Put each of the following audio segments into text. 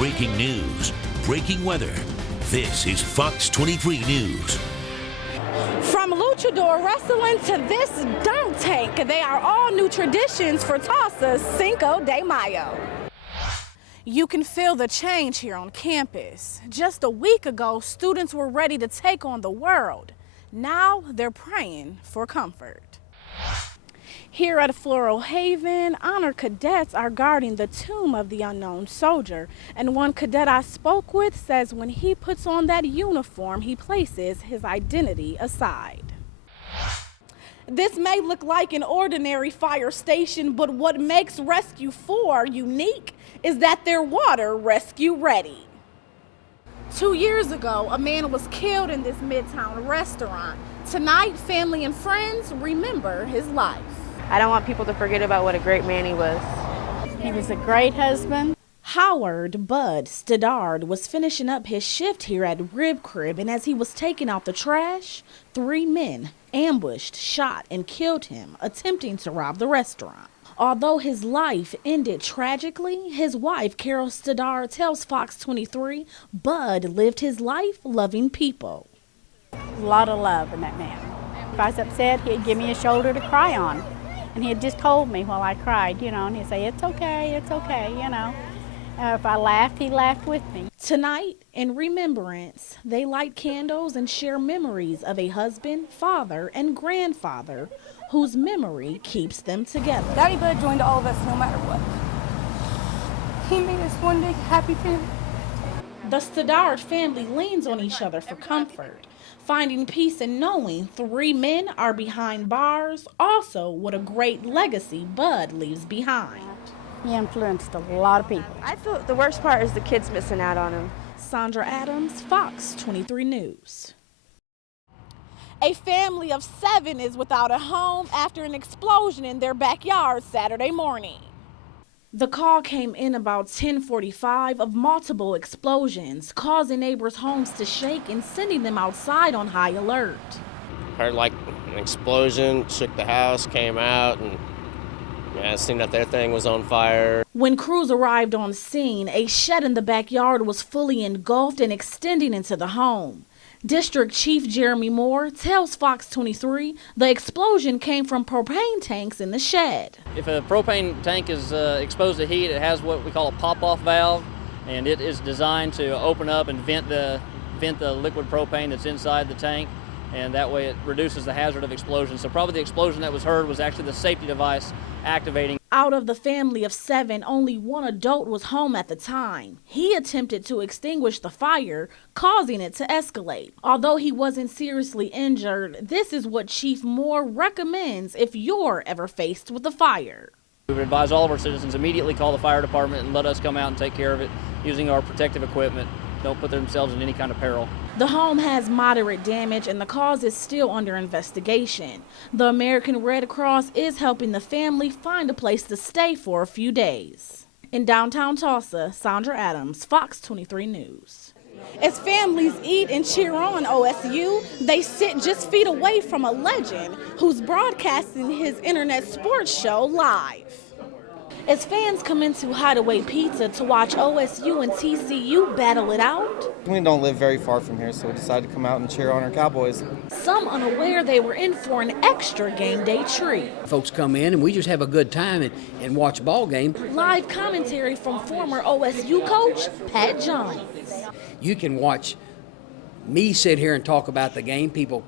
Breaking news, breaking weather. This is Fox 23 News. From luchador wrestling to this dunk tank, they are all new traditions for Tulsa's Cinco de Mayo. You can feel the change here on campus. Just a week ago, students were ready to take on the world. Now they're praying for comfort. Here at Floral Haven, honor cadets are guarding the tomb of the unknown soldier. And one cadet I spoke with says when he puts on that uniform, he places his identity aside. This may look like an ordinary fire station, but what makes Rescue 4 unique is that they're water rescue ready. 2 years ago, a man was killed in this Midtown restaurant. Tonight, family and friends remember his life. I don't want people to forget about what a great man he was. He was a great husband. Howard Bud Stoddard was finishing up his shift here at Rib Crib, and as he was taking out the trash, 3 men ambushed, shot, and killed him, attempting to rob the restaurant. Although his life ended tragically, his wife, Carol Stoddard, tells Fox 23 Bud lived his life loving people. A lot of love in that man. If I was upset, he'd give me a shoulder to cry on. And he'd just hold me while I cried, and he'd say, it's okay, if I laughed, he laughed with me. Tonight, in remembrance, they light candles and share memories of a husband, father, and grandfather whose memory keeps them together. Daddy Bud joined all of us no matter what. He made us one big happy family. The Stoddard family leans on each other for comfort, finding peace in knowing 3 men are behind bars. Also, what a great legacy Bud leaves behind. He influenced a lot of people. I thought the worst part is the kids missing out on him. Saundra Adams, Fox 23 News. A family of 7 is without a home after an explosion in their backyard Saturday morning. The call came in about 10:45 of multiple explosions, causing neighbors' homes to shake and sending them outside on high alert. Heard like an explosion, shook the house, came out, and it seemed that their thing was on fire. When crews arrived on scene, a shed in the backyard was fully engulfed and extending into the home. District Chief Jeremy Moore tells Fox 23 the explosion came from propane tanks in the shed. If a propane tank is exposed to heat, it has what we call a pop-off valve, and it is designed to open up and vent the liquid propane that's inside the tank, and that way it reduces the hazard of explosion. So probably the explosion that was heard was actually the safety device activating. Out of the family of 7, only 1 adult was home at the time. He attempted to extinguish the fire, causing it to escalate. Although he wasn't seriously injured, this is what Chief Moore recommends if you're ever faced with a fire. We would advise all of our citizens immediately call the fire department and let us come out and take care of it using our protective equipment. Don't put themselves in any kind of peril. The home has moderate damage and the cause is still under investigation. The American Red Cross is helping the family find a place to stay for a few days. In downtown Tulsa, Saundra Adams, Fox 23 News. As families eat and cheer on OSU, they sit just feet away from a legend who's broadcasting his internet sports show live. As fans come into Hideaway Pizza to watch OSU and TCU battle it out, we don't live very far from here, so we decided to come out and cheer on our Cowboys. Some unaware they were in for an extra game day treat. Folks come in and we just have a good time and watch a ball game. Live commentary from former OSU coach Pat Jones. You can watch me sit here and talk about the game. People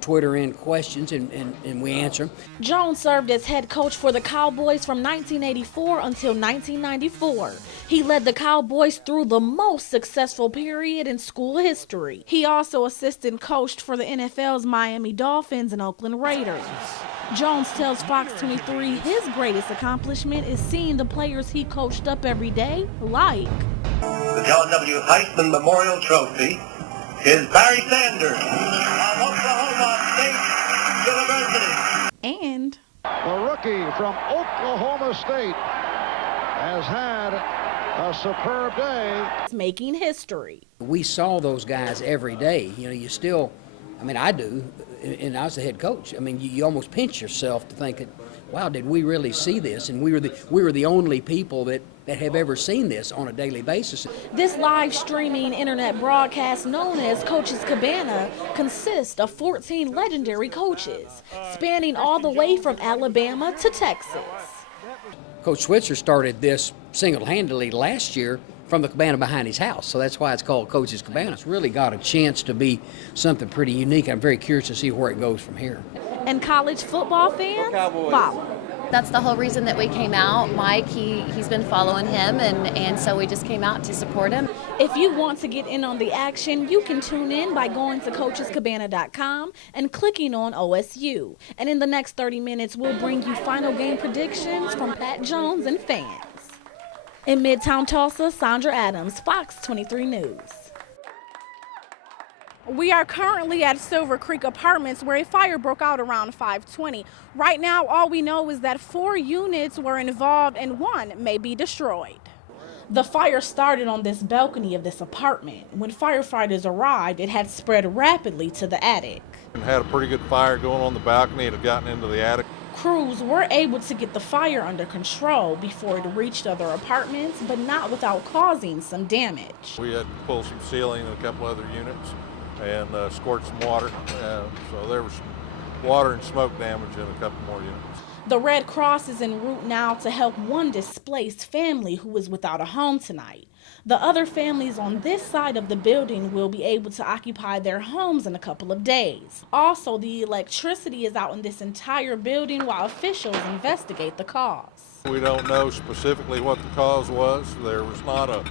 Twitter in questions and we answer them. Jones served as head coach for the Cowboys from 1984 until 1994. He led the Cowboys through the most successful period in school history. He also assistant coached for the NFL's Miami Dolphins and Oakland Raiders. Jones tells Fox 23 his greatest accomplishment is seeing the players he coached up every day, like the John W. Heisman Memorial Trophy is Barry Sanders of Oklahoma State University. And the rookie from Oklahoma State has had a superb day. Making history. We saw those guys every day. You still, I do, and I was the head coach. You almost pinch yourself to think, wow, did we really see this? And we were the only people that that have ever seen this on a daily basis. This live streaming internet broadcast known as Coach's Cabana consists of 14 legendary coaches, spanning all the way from Alabama to Texas. Coach Switzer started this single-handedly last year from the cabana behind his house, so that's why it's called Coach's Cabana. It's really got a chance to be something pretty unique. I'm very curious to see where it goes from here. And college football fans follow. That's the whole reason that we came out. Mike, he's been following him, and so we just came out to support him. If you want to get in on the action, you can tune in by going to coachescabana.com and clicking on OSU. And in the next 30 minutes, we'll bring you final game predictions from Pat Jones and fans. In Midtown Tulsa, Saundra Adams, Fox 23 News. We are currently at Silver Creek Apartments where a fire broke out around 5:20. Right now, all we know is that 4 units were involved and 1 may be destroyed. The fire started on this balcony of this apartment. When firefighters arrived, it had spread rapidly to the attic. And had a pretty good fire going on the balcony. It had gotten into the attic. Crews were able to get the fire under control before it reached other apartments, but not without causing some damage. We had to pull some ceiling in a couple other units and squirt some water. So there was water and smoke damage in a couple more units. The Red Cross is en route now to help one displaced family who is without a home tonight. The other families on this side of the building will be able to occupy their homes in a couple of days. Also, the electricity is out in this entire building while officials investigate the cause. We don't know specifically what the cause was. There was not a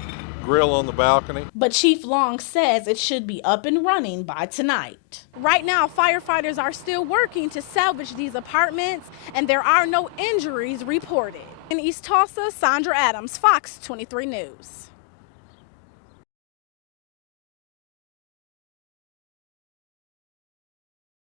grill on the balcony. But Chief Long says it should be up and running by tonight. Right now, firefighters are still working to salvage these apartments, and there are no injuries reported. In East Tulsa, Saundra Adams, Fox 23 News.